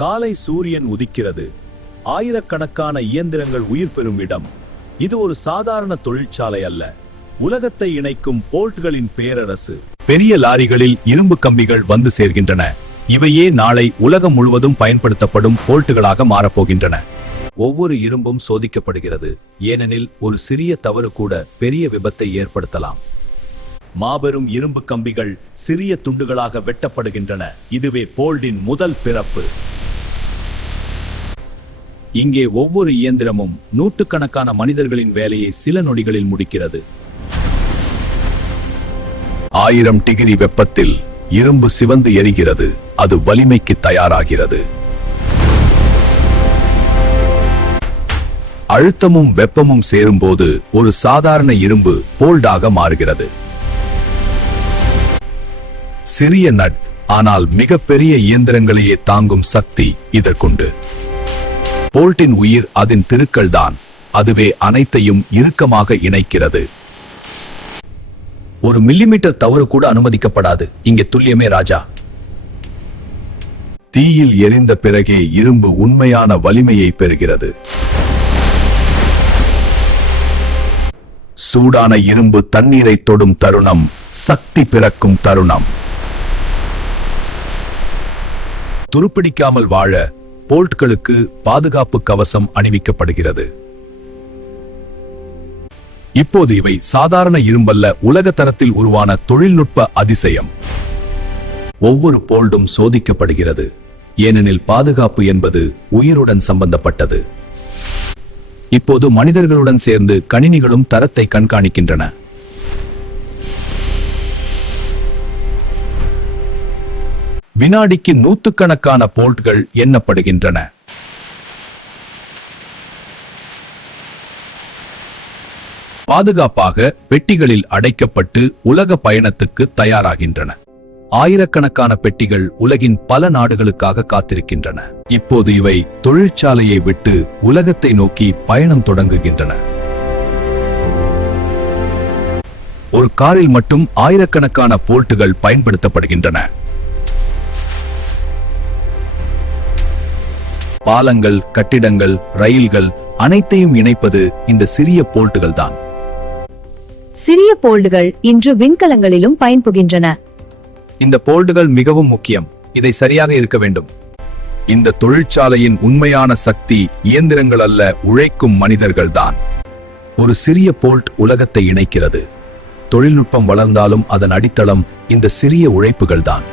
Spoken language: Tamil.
காலை சூரியன் உதிக்கிறது. ஆயிரக்கணக்கான இயந்திரங்கள் உயிர் பெறும் இடம். இது ஒரு சாதாரண தொழிற்சாலை அல்ல, உலகத்தை இணைக்கும் போல்ட்களின் பேரரசு. பெரிய லாரிகளில் இரும்பு கம்பிகள் வந்து சேர்கின்றன. இவையே நாளை உலகம் முழுவதும் பயன்படுத்தப்படும் போல்ட்டுகளாக மாறப்போகின்றன. ஒவ்வொரு இரும்பும் சோதிக்கப்படுகிறது, ஏனெனில் ஒரு சிறிய தவறு கூட பெரிய விபத்தை ஏற்படுத்தலாம். மாபெரும் இரும்பு கம்பிகள் சிறிய துண்டுகளாக வெட்டப்படுகின்றன. இதுவே போல்டின் முதல் பிறப்பு. இங்கே ஒவ்வொரு இயந்திரமும் நூற்றுக்கணக்கான மனிதர்களின் வேலையை சில நொடிகளில் முடிக்கிறது. 1000 டிகிரி வெப்பத்தில் இரும்பு சிவந்து எரிகிறது. அது வலிமைக்கு தயாராகிறது. அழுத்தமும் வெப்பமும் சேரும்போது ஒரு சாதாரண இரும்பு போல்டாக மாறுகிறது. சிறிய நட், ஆனால் மிகப்பெரிய இயந்திரங்களையே தாங்கும் சக்தி இதற்குண்டு. போல்ட்டின் உயிர் அதன் திருக்கள் தான். அதுவே அனைத்தையும் இறுக்கமாக இணைக்கிறது. ஒரு மில்லிமீட்டர் தவறு கூட அனுமதிக்கப்படாது. இங்கே துல்லியமே ராஜா. தீயில் எரிந்த பிறகே இரும்பு உண்மையான வலிமையை பெறுகிறது. சூடான இரும்பு தண்ணீரை தொடும் தருணம் சக்தி பிறக்கும் தருணம். துருப்பிடிக்காமல் வாழ போல்ட்களுக்கு பாதுகாப்பு கவசம் அணிவிக்கப்படுகிறது. இப்போது இவை சாதாரண இரும்பல்ல, உலக தரத்தில் உருவான தொழில்நுட்ப அதிசயம். ஒவ்வொரு போல்டும் சோதிக்கப்படுகிறது, ஏனெனில் பாதுகாப்பு என்பது உயிருடன் சம்பந்தப்பட்டது. இப்போது மனிதர்களுடன் சேர்ந்து கணினிகளும் தரத்தை கண்காணிக்கின்றன. வினாடிக்கு நூற்றுக்கணக்கான போல்ட்கள் எண்ணப்படுகின்றன. பாதுகாப்பாக பெட்டிகளில் அடைக்கப்பட்டு உலக பயணத்துக்கு தயாராகின்றன. ஆயிரக்கணக்கான பெட்டிகள் உலகின் பல நாடுகளுக்காக காத்திருக்கின்றன. இப்போது இவை தொழிற்சாலையை விட்டு உலகத்தை நோக்கி பயணம் தொடங்குகின்றன. ஒரு காரில் மட்டும் ஆயிரக்கணக்கான போல்ட்டுகள் பயன்படுத்தப்படுகின்றன. பாலங்கள், கட்டிடங்கள், ரயில்கள் அனைத்தையும் இணைப்பது இந்த சிறிய போல்ட்டுகள் தான். சிறிய போல்டுகள் இன்று விண்கலங்களிலும் பயன்படுகின்றன. இந்த போல்டுகள் மிகவும் முக்கியம். இதை சரியாக இருக்க வேண்டும். இந்த தொழிற்சாலையின் உண்மையான சக்தி இயந்திரங்கள் அல்ல, உழைக்கும் மனிதர்கள் தான். ஒரு சிறிய போல்ட் உலகத்தை இணைக்கிறது. தொழில்நுட்பம் வளர்ந்தாலும் அதன் அடித்தளம் இந்த சிறிய உழைப்புகள் தான்.